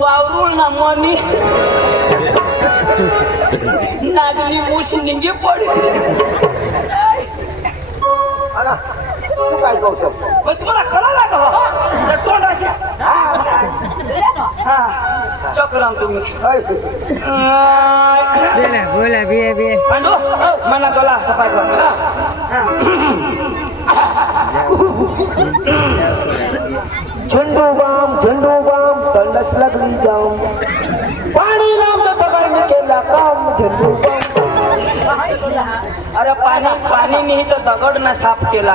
वावरून ना मनी नागली मुशी निंगे पडली. तू काय कौशल मग तुम्हाला कळाला का तोंडाच्या चक्राम तुम्ही बोला बिया बिया पांडू मना गला सफाई कर. झंडू बाम संडस लागली जाम पाणी लांब दगड केला काम झंडू बाम. अरे पाणी नाही तर दगड ना साफ केला.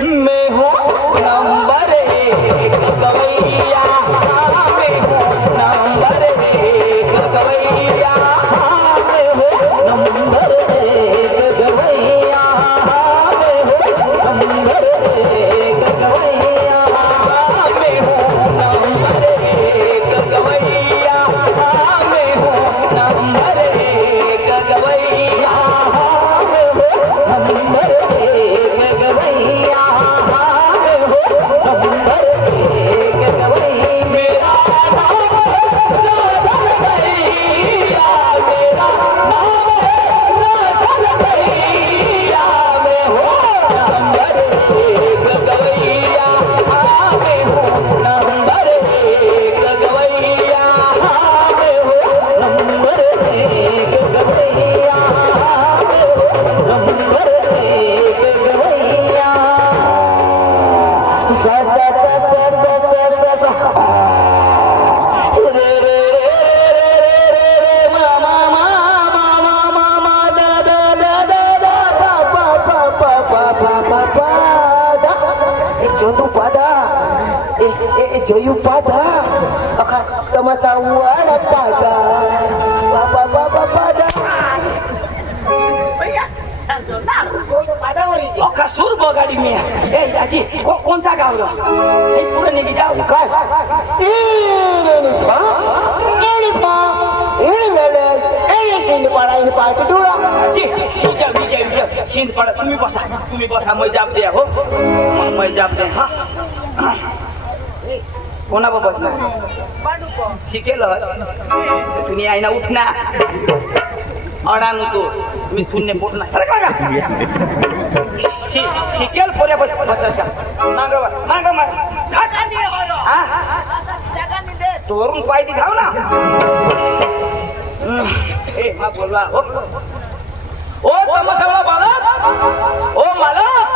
मैं हूँ नंबर एक गवैया, मैं हूँ नंबर एक गवैया, मैं हूँ नंबर एक गवैया, मैं हूँ नंबर एक गवैया, मैं हूँ नंबर एक गवैया, मैं हूँ नंबर एक गवैया, मैं हूँ नंबर एक गवैया. જોયું પાદા અખા તમાસા વાળા પાદા બાબા બાબા પાદા सूर बगाड़ी में ए दाजी कौन सा गाँव पूरा नहीं जाओ सिंध पड़ा तुम्ही बसा मैं जाप दे हो मैं जाप दे हाँ कोणा बसना शिकेल तुम्ही आईना उठना अडानु तो मी तुन्ने पोटना सरक लागा शिकेल पोऱ्या बस बसायचा माग माग माग तोरून पाय दिखाव ना ए हा बोलवा हो ओ तमसला बालक ओ मालक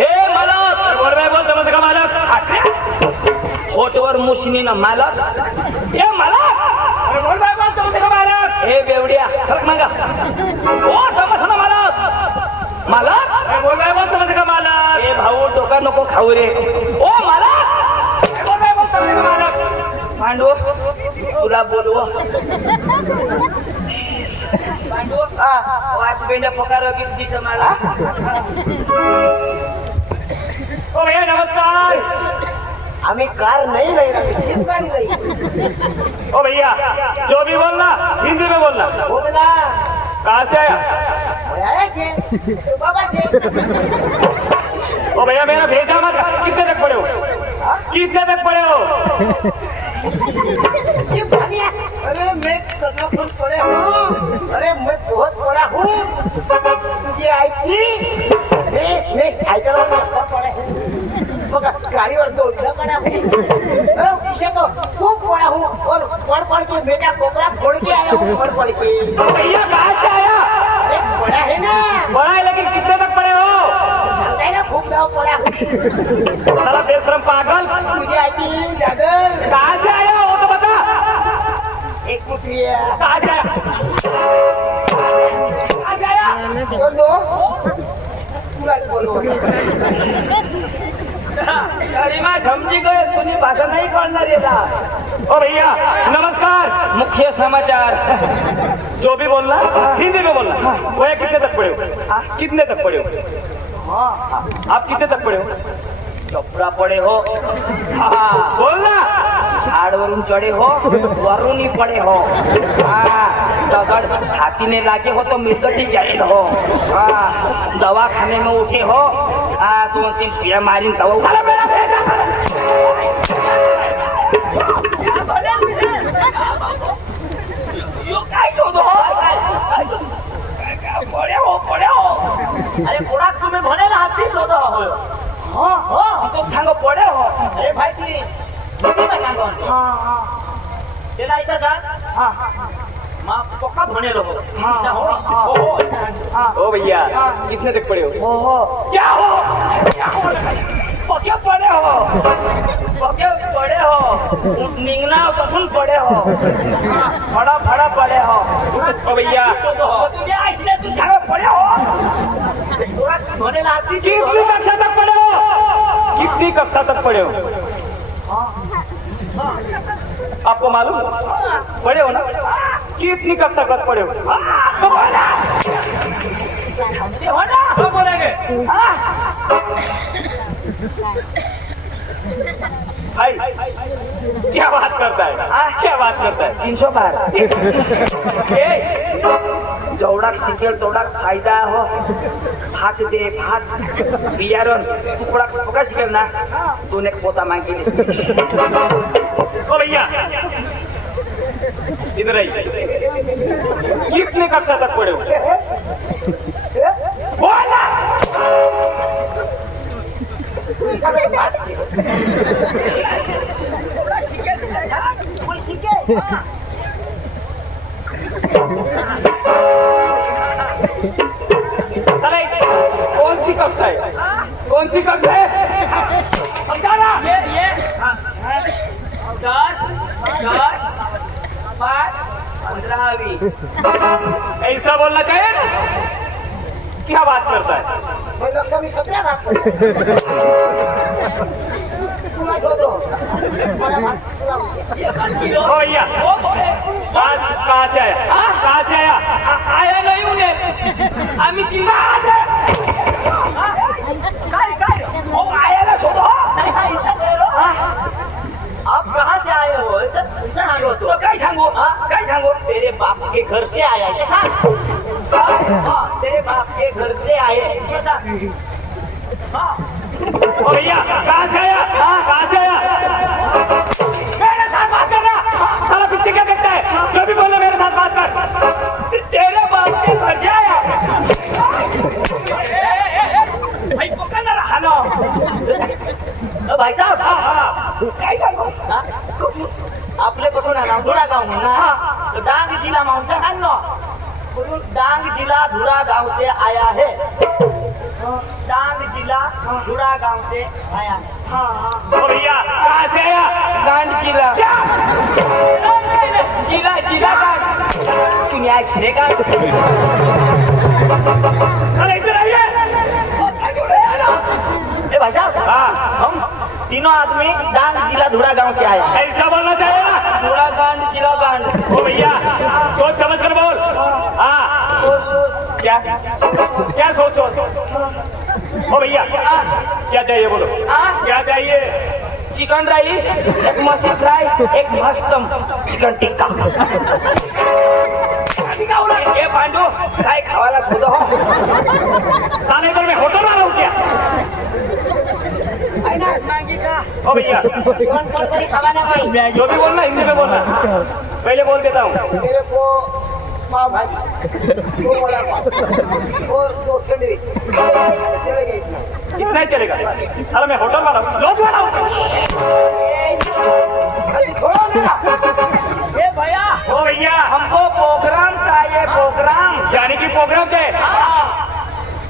ए मालक बोल बाय बोल तमसका मालक होटवर मुशनी ना मालक ए मालक बोल बाय बोल तमसका मालक ए बेवडिया सरक मागा ओ खाऊ रे ओ मला काय बोलतो मालक पांडू तुला बोलव पांडू वास बेंड पकार किती दिस मला ओ भैया नमस्कार। हमें कार नहीं ले रही, गाड़ी नहीं। ओ भैया जो भी बोलना हिंदी में बोलना। बोलना कहाँ से आया? आया से, तो बाबा से। ओ भैया मेरा भेजा मत। कितने तक पढ़े हो? कितने तक पढ़े हो? ये बढ़िया। अरे मैं कथा खुद पढ़ा हूँ। अरे मैं बहुत पढ़ा हूँ। तुझे आई थी? मैं साइकिल और चक्कर पढ़ा हूँ। मगर गाड़ी और दौड़ना पड़ा हूँ। इसे तो खूब पढ़ा हूँ और पढ़ के बेटा कोपरा फोड़ के आया हूँ पढ़ के। ओ भैया कहाँ से आया? अरे पढ़ा है ना? पढ़ा है लेकिन कितने तक पढ़े हो? है ना खूब गाँव पढ़ा हूँ। साला बेशरम पागल। तुझे आई थी जागर। कहाँ से आया वो तो बता। एक पुत्रिया। कहाँ से आया? कहाँ से आया? सुन दो। पूरा बोलो। अरे मैं समझी गए तुम्ही भाषा नहीं करणार याला ओ भैया नमस्कार। मुख्य समाचार जो भी बोलना हिंदी में बोलना। भैया कितने तक पढ़े हो? कितने तक पढ़े हो? आप कितने तक पढ़े हो? कपडा पडे हो हा बोलना। झाडवरून चढे हो वरूनही पडे हो हा दगड छातीने लागे हो तो मिरकटी जाईल हो हा दवाखाने में उठे हो हा 2-3 सुया मारीन तव काय शोधो पडे हो अरे पूरा तुम्हें भनेला हाथी शोधो हो। तो सांगो पडे हो अरे भाई ती किती में सांगो तेला ऐसा सांग मां पक्का भनेलो हो ओ भैया कितने तक पढ़े हो? क्या हो पक्के पडे हो निघना पासून पडे हो फडा पडे हो ओ भैया तुम्ही ऐसले तू सांग पडे हो पूरा भनेला हाथी कितनी कक्षा तक पढ़े हो? कितनी कक्षा तक पढ़े हो? आपको मालूम पढ़े हो ना? कितनी कक्षा तक पढ़े हो? तो बोलेंगे भाई क्या बात करता है? क्या बात करता है? 300 बार जेवढा शिकेल तेवढा फायदा हो भात दे भात बियारण तुकडा तुका शिकेल ना 2 पोता मागिले ओ भैया इधर आइए। कितने कक्षा तक पढ़े हो? बोला। कोई सीखे अरे कौन सी कक्षा है? कौन सी कक्षा है? समझाना। ये 10 5 15वीं ऐसा बोलना चाहिए ना? क्या बात करता है? मैं लक्ष्य में 17 बात कर पूरा शोधो पूरा बात पूरा हो गया ओ भैया कहाँ से आया? कहाँ से आया? आया नाही उन्हें आम्ही तिला काय हो आयाला शोधो आप कहाँ से आए हो ऐसा सांगो तो काय सांगू काय सांगू तेरे बाप के घर से आया ऐसे सांग तेरे बाप के घर से आए ऐसे सांग ओ भैया कहाँ से आया? कहाँ से आया? मेरे साथ बात करना। साला पीछे क्या देखता है? जो भी बोले मेरे साथ बात कर। तेरे बाप के घर से आया भाई पकड़ ना रहा ना भाई साहब काय सांगू आपले कुठून आला धुळा गाव म्हणा डांग जिला माणसा सांग ना डांग जिला धुरा गांव से आया है डांग जिला धुरा गांव से आया है ओ भैया कहाँ से आया? गांड किला जिला गांड तुम्ही ऐकले का अरे इधर आइए। भाई साहब हाँ हम तीनों आदमी डांग जिला धुरा गांव से आए हैं। ऐसा बोलना चाहिए ना। थोड़ा गांड चिला गांड ओ भैया सोच समझ कर बोल। हाँ सोच सोच क्या क्या सोच सोच ओ भैया क्या चाहिए बोलो क्या चाहिए। चिकन राइस एक मछली फ्राई एक मस्त चिकन टिक्का ये पांडू काय खावाला शोध हो साले इधर मैं होटल वाला हूँ क्या। मांगी का ओ भैया कौन कौन सी खवाना भाई जो भी बोलना हिंदी में बोलना पहले बोल देता हूँ। मेरे को पाव भाजी दो वड़ा पाव और दो सैंडविच चलेगा इतना इतना ही चलेगा। अरे मैं होटल वाला हूँ लॉज वाला हूँ। अरे छोड़ो ना ए भैया ओ भैया हमको प्रोग्राम चाहिए प्रोग्राम यानी कि प्रोग्राम पे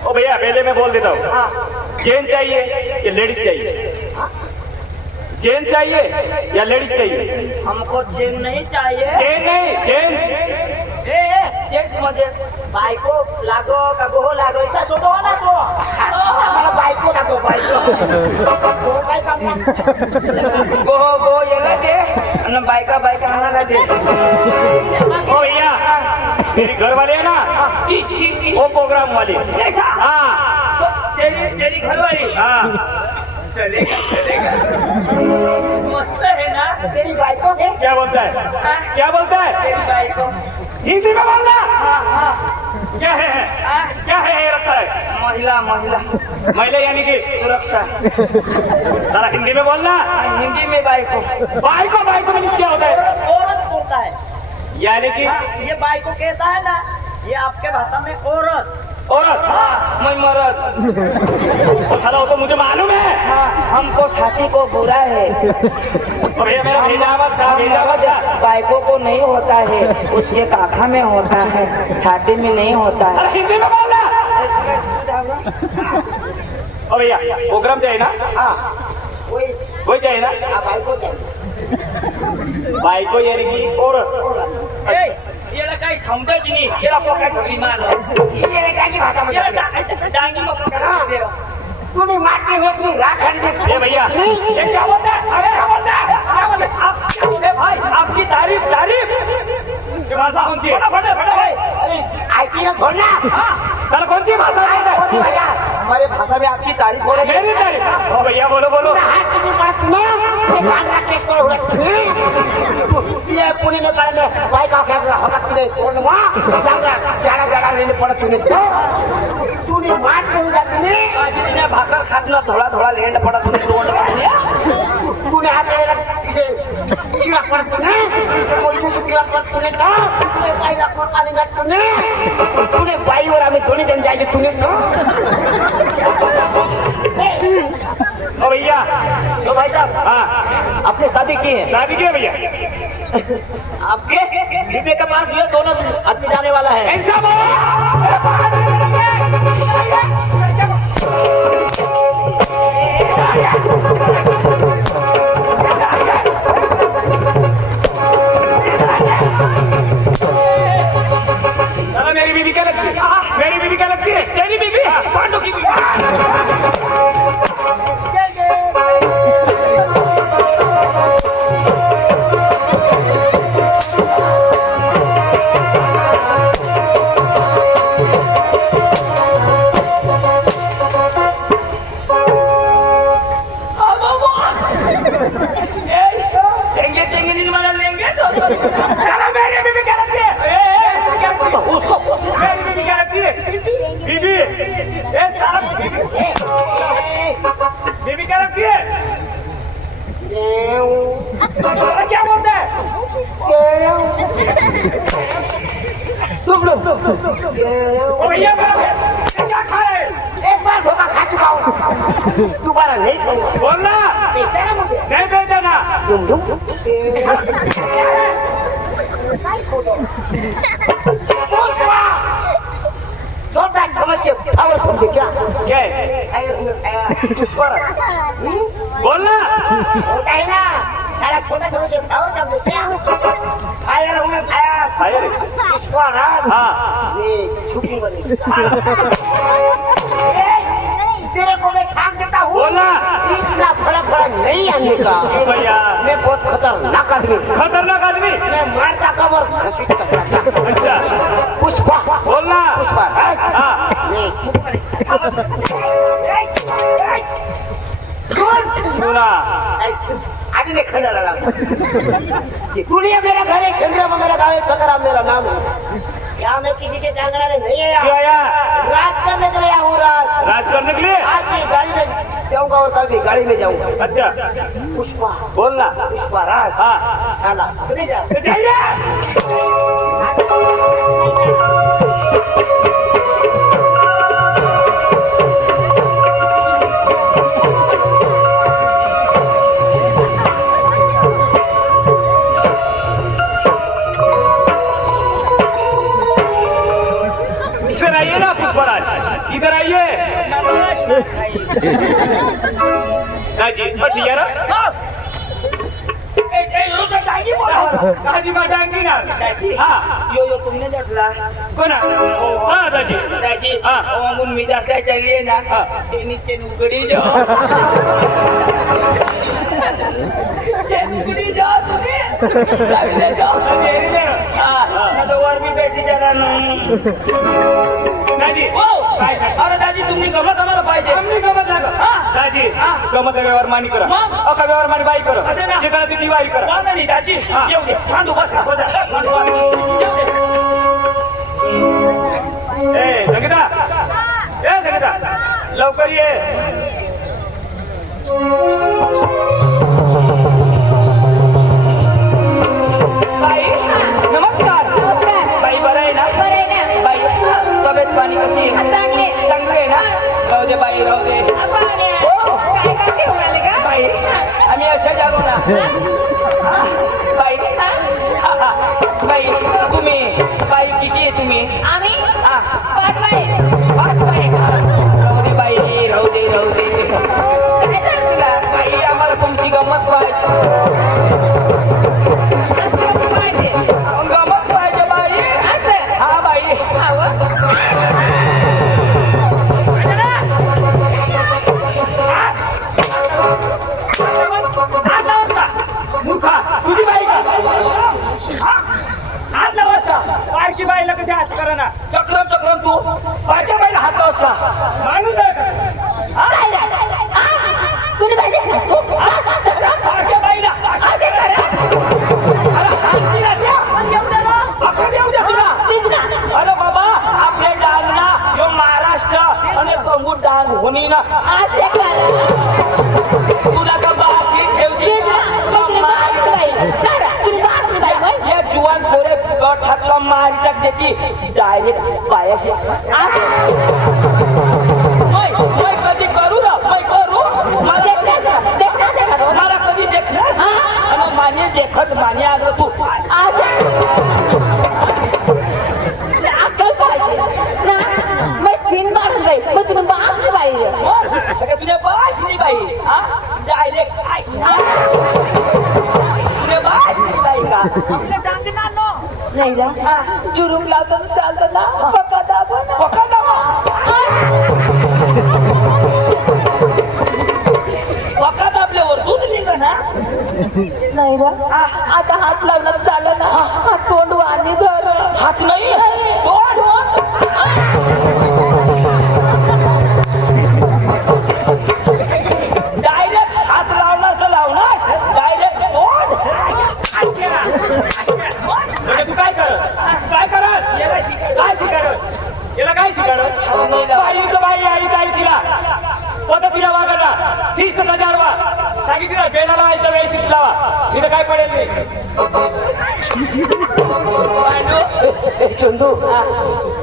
ओ भैया पहले मैं बोल देता हूँ। जेंट्स चाहिए या लेडीज चाहिए। जेंट्स चाहिए या लेडीज चाहिए। हमको चेन नहीं चाहिए जेंट्स नहीं जेंट्स। जेंट्स मध्ये बायको लागो का गोहो लागो ऐसा सोचो ना तो हमारा बायको लागो बायको तो काय काम गो गो याला दे आणि बायका बायका आणायला दे ओ भैया मेरी घर वाली है ना की वो प्रोग्राम वाली। ऐसा हाँ तेरी तेरी घरवाली हाँ चलेगा चलेगा मस्त है ना तेरी बायको के क्या बोलता है क्या बोलता है तेरी बायको हिंदी में बोलना। हाँ क्या है क्या है ये रखा है महिला महिला महिला यानी कि सुरक्षा सारा हिंदी में बोलना। हिंदी में बायको बाइको बाइको में क्या होता है औरत बोलता है यानी कि ये बायको कहता है ना ये आपके भाषा में औरत औरत। मैं मरद साला वो तो मुझे मालूम है। हमको छाती को बुरा है तो भैया मेरा भेजावत था भेजावत था। बायको को नहीं होता है उसके काखा में होता है छाती में नहीं होता है साला हिंदी में बोलना। ओ भैया प्रोग्राम चाहिए ना हाँ वही वही चाहिए ना बायको चाहिए बाइको यानी कि औरत। याला काही समजत नाही याला पोकाय सगळी मार ये की भाषा में याला डांगी मग पोकाय तूने मार के एक नहीं रात हट ए भैया ये क्या बोलता है अरे क्या बोलता है क्या बोलता है आप ए भाई आपकी तारीफ तारीफ ये भाषा कौन सी है फटे फटे अरे आईटी ना छोड़ना सर कौन सी भाषा है होती भैया हमारे भाषा में आपकी तारीफ हो रही है मेरी तारीफ ओ भैया बोलो बोलो हाथ नहीं पड़ा तूने ये कान का केस करो हुआ तूने ये पुणे ने पढ़ने भाई का क्या होगा तूने कौन वहाँ जाऊंगा जाना जाना लेने पड़ा तूने तूने मार नहीं जा तूने बाजरीने भाकर खात ना थोडा थोडा लेंड पडा तुम्ही तोंड पाहिले तूने हाथ लेगा इसे कीड़ा पड़ा तूने कोई तो कीड़ा पड़ा तूने तो तूने भाई का कोर पानी जा तूने भाई और हमें दोनों जन जाएंगे तूने तो ओ भैया तो भाई साहब हाँ आपने शादी की है शादी की है भैया आपके बीबी के पास ये दोनों आदमी जाने वाला है ऐसा बोलो साला मेरी बीबी क्या लगती है मेरी बीबी क्या लगती है तेरी बीबी पांडू की बीबी टेंगे टेंगे नहीं मारा लेंगे साला मेरी बीबी क्या लगती है उसको मेरी बीबी क्या लगती है बीबी ए साला बीबी क्या लगती है साला क्या बोलता है तुम लोग ओ भैया मेरा क्या खा रहे हैं? एक बार धोखा खा चुका हूँ दोबारा नहीं खाऊंगा बोलना बेचारा मुझे नहीं बेचना तुम छोटा समझ के और समझे क्या क्या है बोलना होता है ना सारा छोटा समझ के और समझे क्या फायर हूँ मैं फायर फायर इसको रात हाँ ये छुट्टी बनी तेरे को मैं शाम देता हूँ बोलना आगे नहीं आने का। क्यों भैया? मैं बहुत खतरनाक आदमी, खतरनाक आदमी। मैं मारता कमर घसीटता जाता। अच्छा पुष्पा बोलना। पुष्पा राज। हाँ मैं चुप नहीं सकता। सुना। आज नहीं खाना लगा। दुनिया मेरा घर है, चंद्रमा मेरा गाँव है, सकराम मेरा नाम है। यहाँ मैं किसी से टांगड़ाने नहीं आया, क्यों आया? राज करने के लिए आया हूँ। राज राज करने के लिए। आज भी गाड़ी में जाऊंगा और कल भी गाड़ी में जाऊंगा। अच्छा पुष्पा बोलना। पुष्पा राज। हाँ साला चले जा। तो जाइए। इधर आइए ना पुष्पराज, इधर आइए। दादी बैठिए ना। दादी बैठाएंगी ना। हाँ यो तुमने जटला कोणा? हाँ दादी। दाजी हाँ। अंगून मिजाज काय चलिए ना हाँ। ते नीचे उगड़ी जाओ उगड़ी जाओ तुम्हें लगले जाओ हाँ ना तो वर भी बैठी जरा दादी ओ अरे दाजी तुम्ही गमत आम्हाला पाहिजे आम्ही गमत लागा. दादी गमत व्यवहार मानी करा. मग? अका व्यवहार मानी बाई करा. असं ना. जे करा ते दिवाळी करा. वांदा नाही दाजी हा. येऊ दे थांबू बस बसा. येऊ दे ए संगीता, ए संगीता, लवकर ये. बाई नमस्कार बाई बरं आहे ना बाई तब्येत पाणी कशी आहे चांगली आहे ना राहू दे बाई राहू दे बाई आम्ही असं जालो ना बाई बाई तुम्ही बाई किती आहे तुम्ही हा राहू दे बाई राहू दे राहू दे बाई आम्हाला तुमची गंमत पाहिजे गंमत पाहिजे बाई हा बाई मूर्खा, तुझी बाई का? हात लावस का बाईची बाईला कशी हात करा ना. चक्रम चक्रम तू माझ्या बाईला हात लावस का माणूस आहे का? माझ्या बाईला अरे बाबा आपले डांग ना यो महाराष्ट्र आणि तंगू डांग होणी ना तुला तर बाची ठेवती या जुवान पोरे गठातला मारिटाक देती डायरेक्ट पायाशी मैं कधी करू ना मैं करू मला कधी देखणार आणि माने देखत माने आग्र तू तुझ्या बाशनी बाई हा डायरेक्ट तुझ्या बाशनी बाई का नाही ना जुरूम लावतो चालतो ना पक्का दाबो ना पका दाबा पका दाबल्यावर दूध निघा ना नाही ना आता हात लावला चाललं ना हा तोंड वाणी धर हात नाही तोंड डायरेक्ट हात लावणार तर लावणार डायरेक्ट तोंड म्हणजे तू काय करत? काय करत? याला शिकायला काय शिकायला? याला काय शिकायला? बाई तर बाई आई ताई तिला पद्धतीला वागायला शिस्त जाडवा सांगितलं ना बेडाला व्हायचं व्यवस्थित लावा इथं काय पडेल नाही. चंदू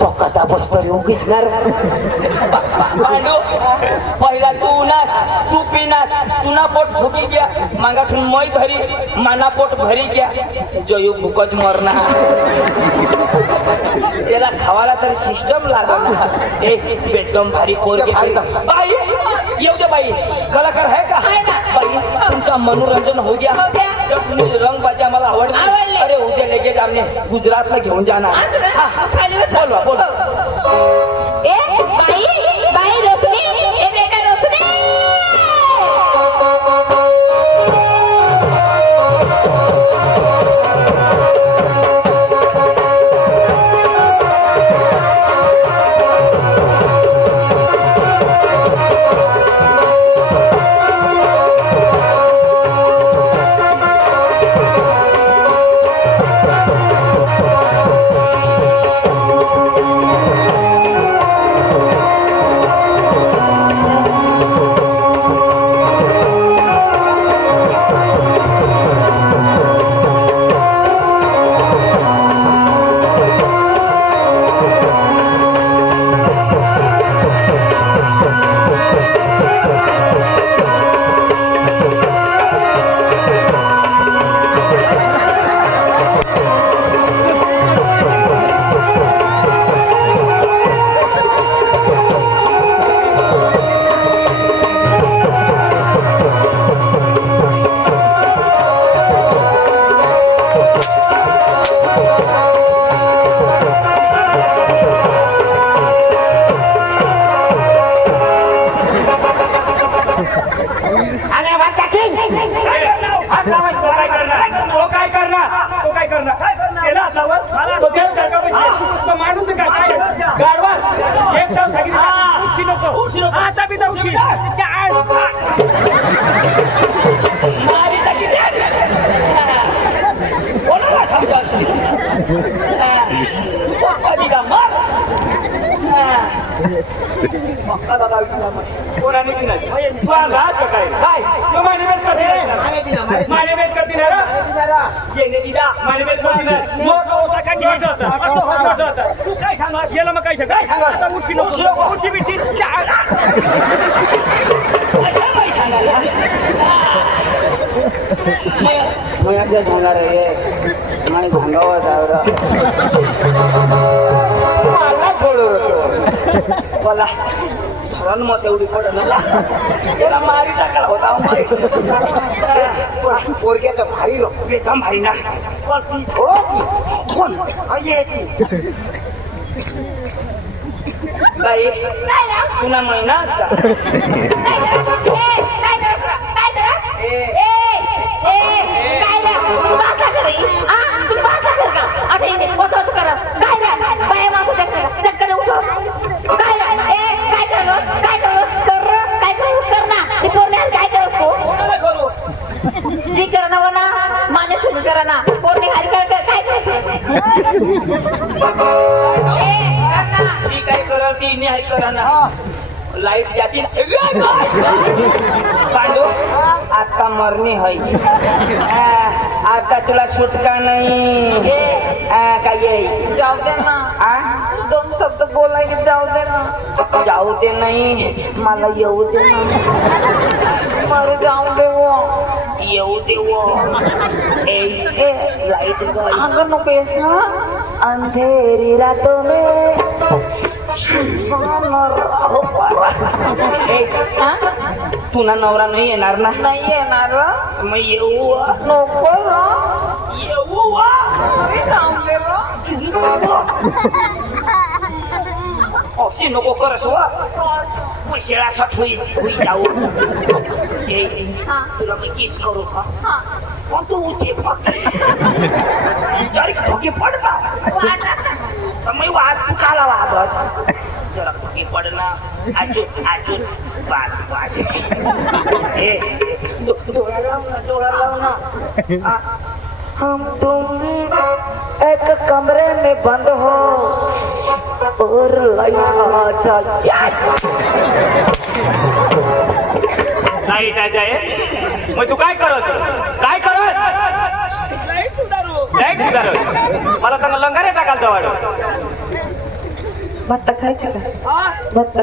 पक्का बसतोरी उगीच ना पांडू पहिला तू उनास तू पिनास तुना पोट भुकी गया मागाठून मै धरी माना पोट भरी गया जयू भुकत मरना त्याला खावाला तर सिस्टम लागल ना एकदम भारी कोर के बाई येऊ दे बाई कलाकार है का बाई तुमचा मनोरंजन हो गया जब तुम्ही रंग बाजा मला आवडली अरे उद्या लेके जाणे गुजरातला घेऊन जाणार बोलवा बोल ए बाई बाई रोखली ए बेटा रोखली जाऊ सांगितलं उठशी नको आता बी जाऊ उठशी मारी टाकी दे. कोणाला समजावशील? कधी का मार. मक्का दादा विचारला मला. कोणाने की नाही तू राज काय काय तू मॅनेज करते माने दिला माने मॅनेज करते ना दिला येणे दिदा मॅनेज करते ना मोठा होता का घ्यायचा होता असं होत होता तू काय सांगा याला मग काय सांगा आता उठशी नको उठशी बिठशी मैं ऐसे सांगा रे मैं सांगावं दावरा मला सोडू बोला धरण मस एवढी पडत ना त्याला मारी टाकायला होता पोरगे तर भारी लोक बेकाम भारी ना पण ती छोडो कोण ये ती बाई तुला महिना कोणाला करू जी करणं ना माझ्या सुरू करा ना पोरणे खाली काय ती काय करल ती न्याय करा ना लाईट जाती पांडू आता मरणी है आता तुला सुटका नाही काय येई जाऊ दे ना दोन शब्द बोलायचे जाऊ दे ना जाऊ दे नाही मला येऊ दे ना मरे जाऊ दे वो येऊ दे वो लाईट अगर नुकेश ना अंधेरी रातों में तुला नवरा नाही येणार ना नाही येणार मग येऊ नको येऊ अरे जाऊ दे अशी नको करस वा पैशासाठी होई जाऊ तुला मी किस करू का पण तू उची फके पडता मी वाद तू काला वादस जरा फके पडना अजून बास बास हे डोळा लाव ना हम तुम एक कमरे में बंद हो और लाइट आ जाए लाईट आ जाए मग तू काय करत लाईट सुधारू मला तर लंगारे टाकाल वाढ भत्ता खायचं का भत्ता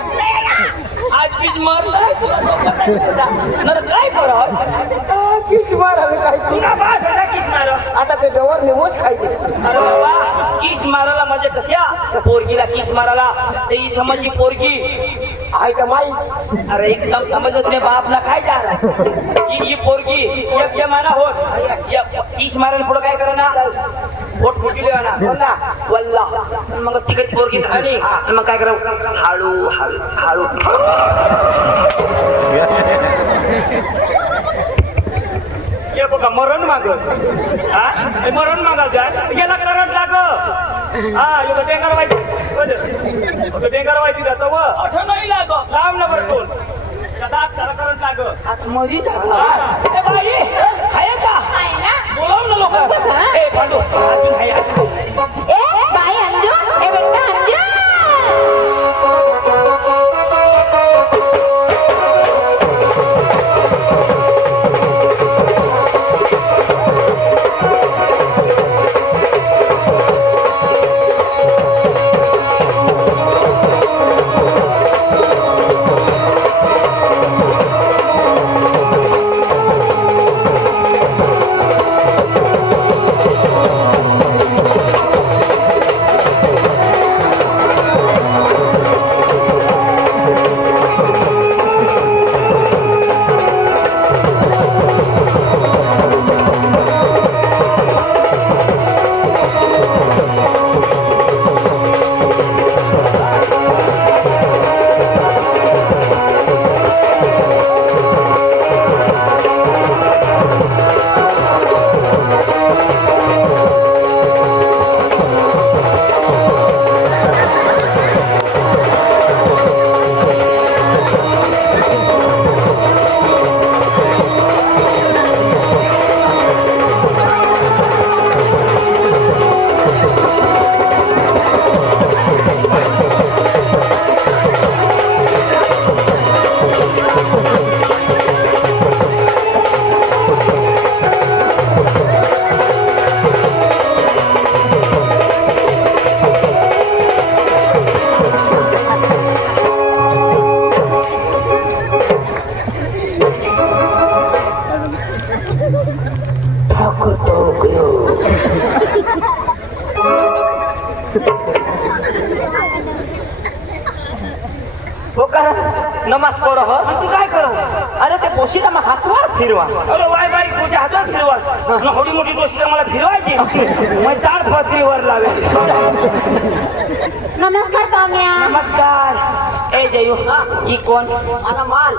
आज बीज मारता काय फरक किस मारावे काय तुला बास असा किस मार आता ते जवळ निमोस खायचे अरे बाबा किस मारायला म्हणजे कशा पोरगीला किस मारायला ते ही समजची पोरगी आहे का माई अरे एकदम समजलं तुझ्या बापला काय झालं ही पोरगी एक जमाना होत किस मारायला पुढं काय करा ना पोट फुटले ना वल्ला वल्ला मग तिकट पोरगी आणि मग काय करा हळू हळू हळू ये बघा मरण मागस मरण मागाल गेला करंट लाग हा यो टेंगर व्हायची टेंगर व्हायची जातो व नाही लाग लांब ना बरं टोल दात सारा करंट लाग आता मधीच आता. ए बाई आहे का आहे ना? बोलाव ना लोक. ए पांडू अजून आहे अजून. ए बाई अंजू, ए बेटा अंजू. ठाकुर तो गयो. हो का नमाज पढ हो तू काय कर. अरे ते पोशीला मग हातवर फिरवा अरे वाय बाई तुझ्या हातात फिरवास ना थोडी मोठी गोष्ट मला फिरवायची. मग दार पत्रीवर लावे नमस्कार काम्या. नमस्कार. ए जयो ही कोण. माझा माल.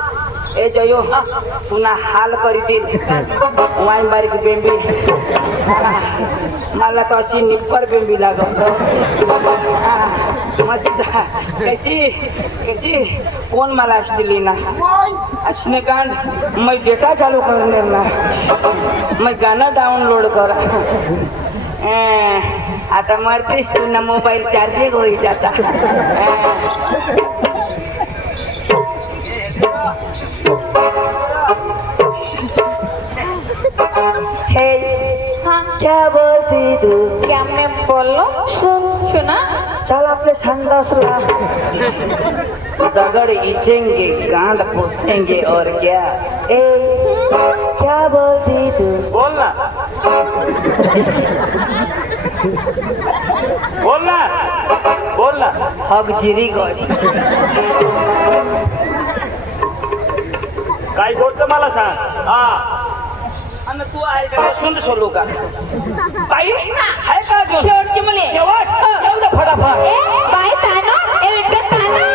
ए जयो पुन्हा हाल करीतील वाईन बारीक बेंबी. मला तर अशी निप्पर बेंबी लागत. मस्त. कशी कशी कोण मला असली ना असनेकांड मैं डेटा चालू करणार ना मैं गाणं डाउनलोड कर. आता मरतेस तू ना मोबाईल चार्जिंग होई जाता. हे हाँ, क्या बोलती तू. क्या मैं बोलो सुना. चल आपले संडासला दगड़ इचेंगे गांड पोसेंगे और क्या. ए क्या बोलती तू. बोल ना बोल ना बोल ना हग जिरी गय. काय बोलतो मला सांग हा आणि तू आहे का सुंद सोलू का बाई आहे का अजून? शेवटची मुली. शेवट येऊ दे फटाफट. ए बाई तानो, ए बेटा तानो.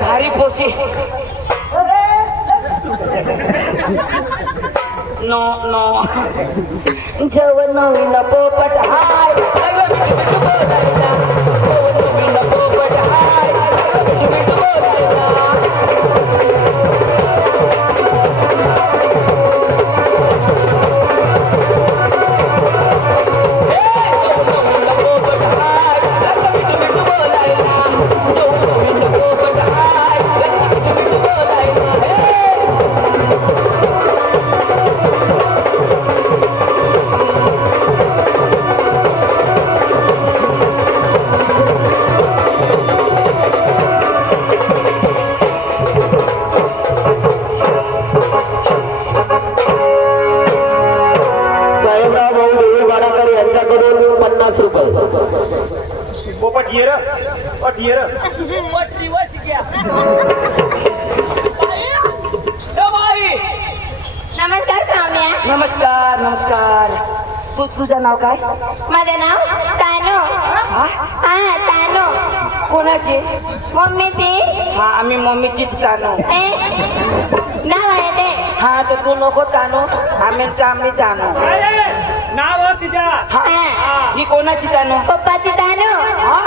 भारी पोशी नो नो जेवण नवीन पोपट हाय पोपट हाय पोपट पटियर पटियर नमस्कार काम्या. नमस्कार नमस्कार. तुझं नाव काय? माझं नाव तानू. हा हा तानू. कोणाची? मम्मीची. हा आम्ही मम्मीचीच तानू. नाव आहे ते. हा तर तू नको तानू, आम्ही तानू. नाव हो तिच्या हा ही कोणाची तानू? पप्पाची तानू. हा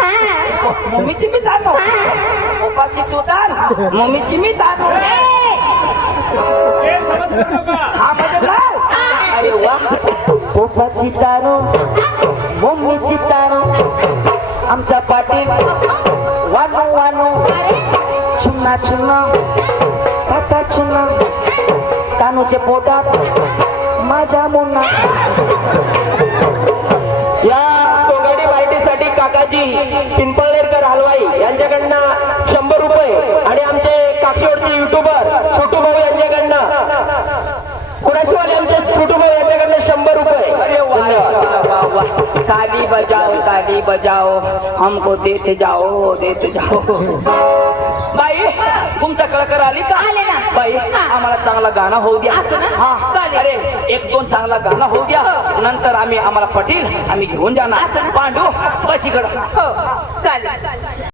हा. मम्मीची मी तानू. पप्पाची तू तान, मम्मीची मी तानू. हे समज करू नका. हा माझं नाव. अरे वा. पप्पाची तानू, मम्मीची तानू, आमच्या पाटील वानू वानू, चुन्ना चुन्ना काटा चुन्ना, तानूचे पोटात माझ्या मुन्ना. या सोंगाडी पार्टीसाठी काकाजी पिंपळनेरकर हलवाई यांच्याकडनं 100 रुपये आणि आमचे काक्षेवरचे युट्यूबर छोटू भाऊ यांच्याकडनं कुणाशीवाले आमचे छोटू भाऊ यांच्याकडनं 100 रुपये. अरे वाह वाह वाह. ताली बजाओ हमको देते जाओ. बाई तुमचा कलाकार आली का? आले ना. बाई आम्हाला चांगला गाणं होऊ द्या. असं ना? हा चालेल. अरे 1-2 चांगला गाणं होऊ द्या. नंतर आम्हाला पटील आम्ही घेऊन जाणार. असं ना? पांडू बशीकडं. हो चालेल.